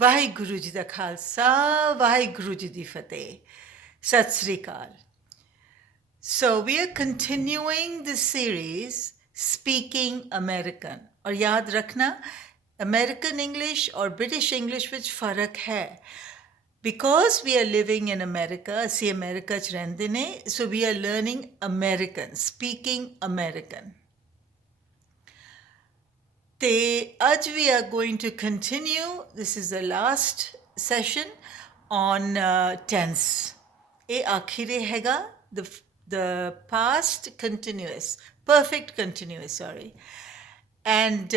Waheguru ji the Khalsa Waheguru ji the Fateh Sat Sri Akal So we are continuing the series Speaking American और याद रखना American English और British English ਵਿੱਚ ਫਰਕ ਹੈ Because we are living in America ਅਸੀਂ ਅਮਰੀਕਾ 'ਚ ਰਹਿੰਦੇ ਨੇ so we are learning American speaking American ਤੇ ਅੱਜ we are going to continue this is the last session on tense ਇਹ ਆਖਿਰੀ ਹੈਗਾ the past continuous perfect continuous sorry and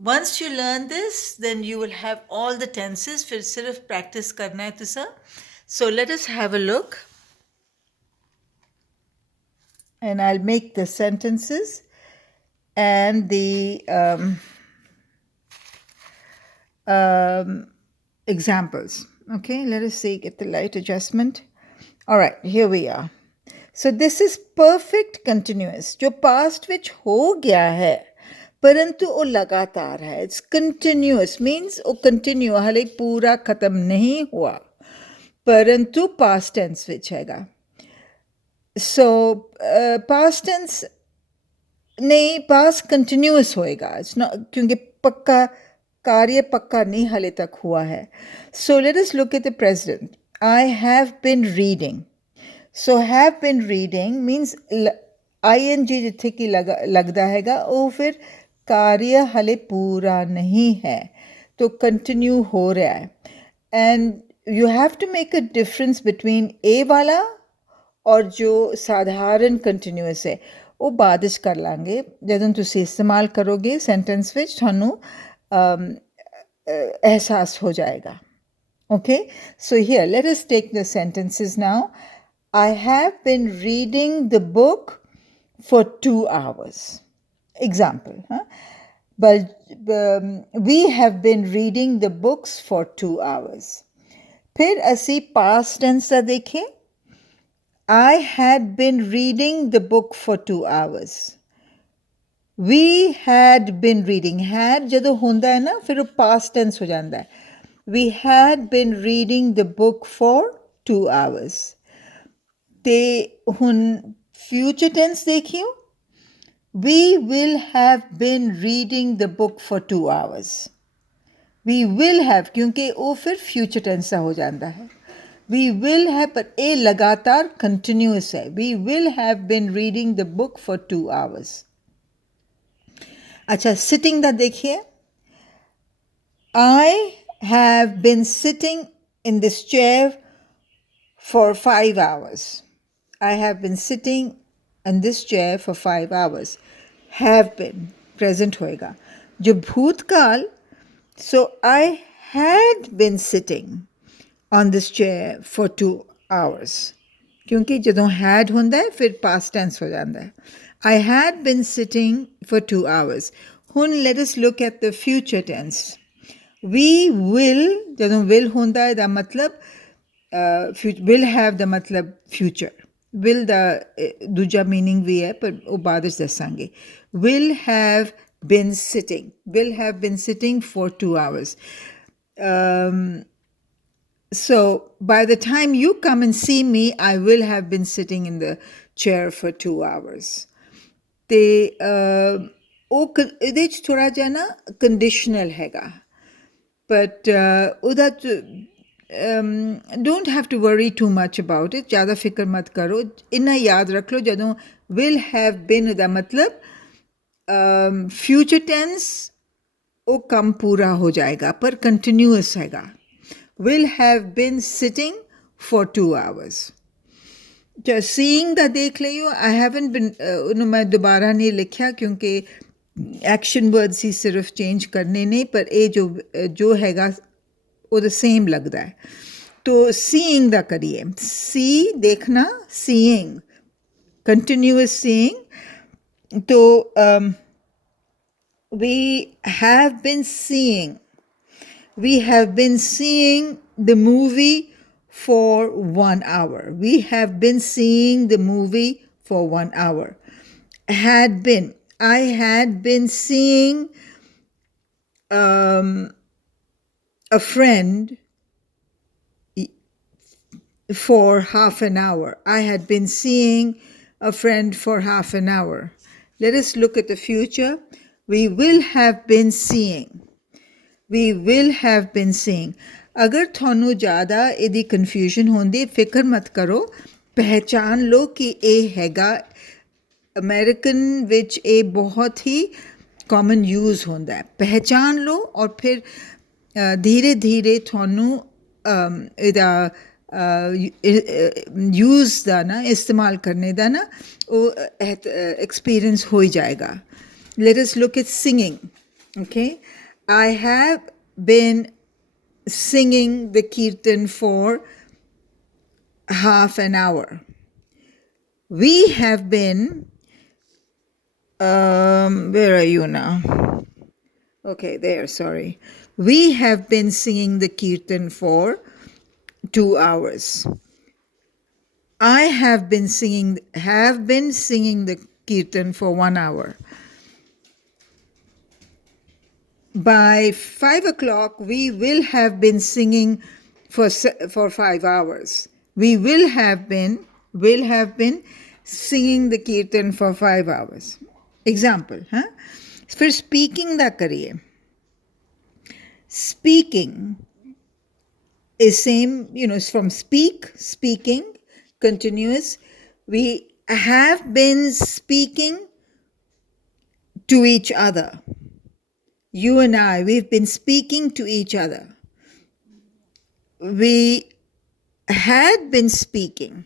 once you learn this then you will have all the tenses फिर सिर्फ practice करना है तुसा so let us have a look and I'll make the sentences and the examples. Okay, let us see, get the light adjustment. All right, here we are. So this is perfect continuous. जो past which हो गया है परंतु वो लगातार है it's continuous means वो continue हाले पूरा खत्म नहीं हुआ परंतु past tense which हैगा so past tense नहीं पास कंटिन्यूस होएगा इट्स नॉट क्योंकि पक्का कार्य पक्का नहीं हाले तक हुआ है so let us look at the present I have been reading so have been reading means ING जिथे की लगता हैगा वो फिर कार्य हाले पूरा नहीं है तो कंटिन्यू हो रहा है and you have to make a difference between A वाला और जो साधारण कंटिन्यूस है ਉਹ ਬਾਅਦ ਵਿੱਚ ਕਰ ਲਾਂਗੇ ਜਦੋਂ ਤੁਸੀਂ ਇਸਤੇਮਾਲ ਕਰੋਗੇ ਸੈਂਟੈਂਸ ਵਿੱਚ ਤੁਹਾਨੂੰ ਅਹਿਸਾਸ ਹੋ ਜਾਏਗਾ okay so here let us take the sentences now I have been reading the book for 2 hours example but we have been reading the books for 2 hours फिर ਅਸੀਂ past tense ਦਾ ਦੇਖੇ I had been reading the book for 2 hours. We had been reading. Had ਜਦੋਂ ਹੁੰਦਾ ਹੈ ਨਾ ਫਿਰ ਉਹ past tense ਹੋ ਜਾਂਦਾ ਹੈ. We had been reading the book for 2 hours. ਤੇ ਹੁਣ future tense ਦੇਖਿਓ. We will have been reading the book for 2 hours. We will have ਕਿਉਂਕਿ ਉਹ ਫਿਰ future tense ਦਾ ਹੋ ਜਾਂਦਾ ਹੈ. We will have, but a lagatar continuous hai. We will have been reading the book for 2 hours. Acha, sitting da dekhiye. I have been sitting in this chair for 5 hours. I have been sitting in this chair for 5 hours. Have been, present hoega. Jo bhutkal, so I had been sitting on this chair for 2 hours क्योंकि ਜਦੋਂ had ਹੁੰਦਾ ਹੈ ਫਿਰ past tense ਹੋ ਜਾਂਦਾ ਹੈ I had been sitting for 2 hours ਹੁਣ let us look at the future tense we will ਜਦੋਂ will ਹੁੰਦਾ ਹੈ ਦਾ ਮਤਲਬ will have ਦਾ ਮਤਲਬ future will ਦਾ ਦੂਜਾ meaning ਵੀ ਹੈ ਪਰ ਉਹ ਬਾਅਦ ਵਿੱਚ ਦੱਸਾਂਗੇ will have been sitting for 2 hours So by the time you come and see me, I will have been sitting in the chair for 2 hours. ਤੇ ਉਹ ਇਹਦੇ 'ਚ ਥੋੜ੍ਹਾ ਜਿਹਾ ਨਾ ਕੰਡੀਸ਼ਨਲ ਹੈਗਾ ਬਟ ਉਹਦਾ don't have to worry too much about it ਜ਼ਿਆਦਾ ਫਿਕਰ ਮਤ ਕਰੋ ਇੰਨਾ ਯਾਦ ਰੱਖ ਲਓ ਜਦੋਂ ਵਿਲ ਹੈਵ ਬਿਨ ਦਾ ਮਤਲਬ ਫਿਊਚਰ ਟੈਂਸ ਉਹ ਕੰਮ ਪੂਰਾ ਹੋ ਜਾਏਗਾ ਪਰ ਕੰਟੀਨਿਊਅਸ ਹੈਗਾ will have been sitting for 2 hours. Just seeing that देख लियो I haven't been उन्होंने मैं दोबारा नहीं लिखा क्योंकि action words ही सिर्फ change करने नहीं पर ये जो हैगा वो the same लगता है तो seeing दा करिए see देखना seeing continuous seeing तो we have been seeing We have been seeing the movie for 1 hour. We have been seeing the movie for 1 hour. Had been. I had been seeing a friend for half an hour. I had been seeing a friend for half an hour. Let us look at the future. We will have been seeing. We will have been seeing. अगर थानू ज़्यादा इदी confusion होंदी फिक्र मत करो पहचान लो कि ए हैगा अमेरिकन विच ए बहुत ही कॉमन यूज़ होंदा है पहचान लो और फिर धीरे धीरे थानू इदा यूज़ दा ना इस्तेमाल करने दा ना वो एक्सपीरियंस हो ही जाएगा. Let us look at singing. Okay, I have been singing the kirtan for half an hour. We have been, where are you now? Okay, there, sorry. We have been singing the kirtan for 2 hours. I have been singing the kirtan for 1 hour. By 5 o'clock, we will have been singing for 5 hours. We will have been singing the kirtan for 5 hours. Example, huh? फिर speaking दा करिए. Speaking is same, it's from speaking, continuous. We have been speaking to each other. You and I, we've been speaking to each other. We had been speaking.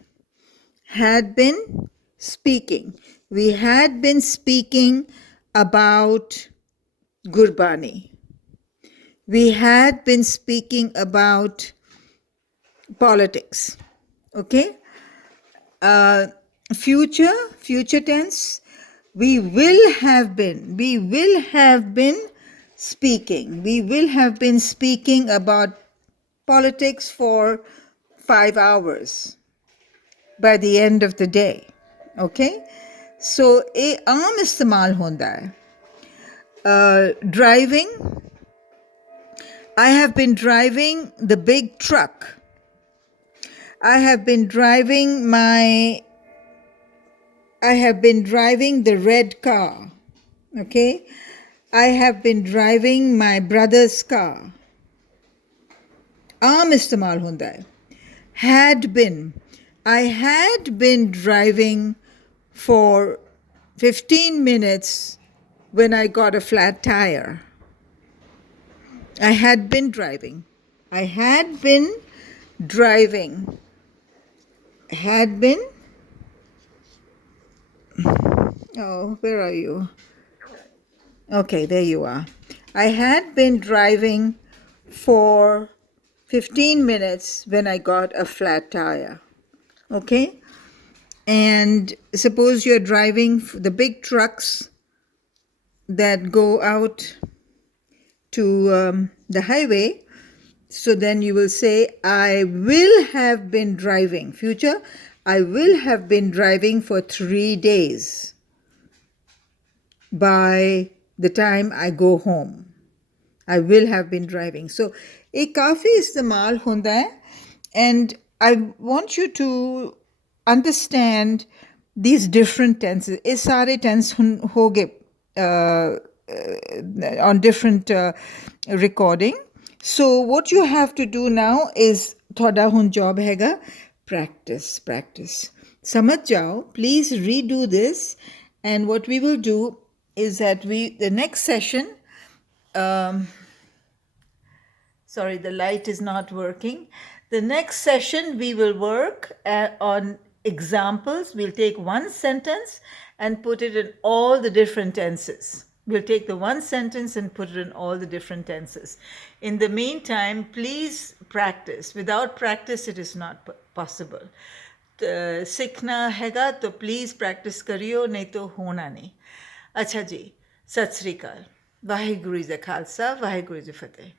We had been speaking about Gurbani. We had been speaking about politics. Okay? Future tense. We will have been speaking. We will have been speaking about politics for 5 hours by the end of the day. Okay? So, a aam istemal honda hai. Driving. I have been driving the big truck. I have been driving the red car. Okay? I have been driving my brother's car. Aam istemal hunda hai. Had been. I had been driving for 15 minutes when I got a flat tire. I had been driving. Oh, where are you? Okay, there you are. I had been driving for 15 minutes when I got a flat tire. Okay? And suppose you're driving the big trucks that go out to the highway. So then you will say, I will have been driving. Future, I will have been driving for 3 days by the time I go home. I will have been driving. So, ek kafi istemal hunda hai, and I want you to understand these different tenses. Ye sare tense hoge on different recording. So what you have to do now is thoda hun job hega practice. Samajh jao. Please redo this, and what we will do is that the next session. Sorry, the light is not working. The next session we will work on examples. We'll take one sentence and put it in all the different tenses. We'll take the one sentence and put it in all the different tenses. In the meantime, please practice. Without practice, it is not possible. सीखना हैगा तो please practice करियो, नहीं तो होना नहीं. अच्छा जी, सत श्री अकाल. वाहिगुरू जी दा खालसा, वाहिगुरू जी फतेह.